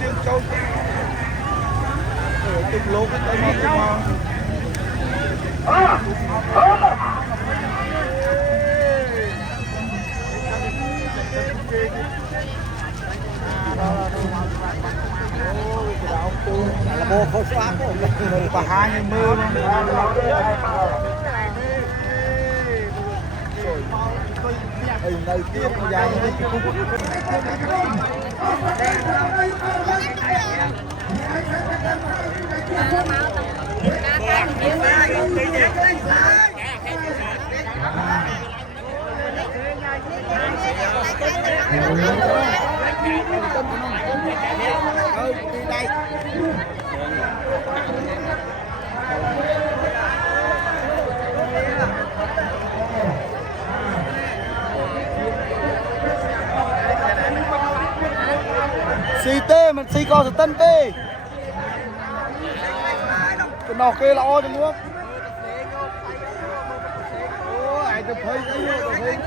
chương châu từng lô cái tay mà là bộ khâu xóa của mình và hai người mưa hình này tiếp dài xì tê mình xì co tân tê cái nọ kia là o cho nước ai chụp hơi cái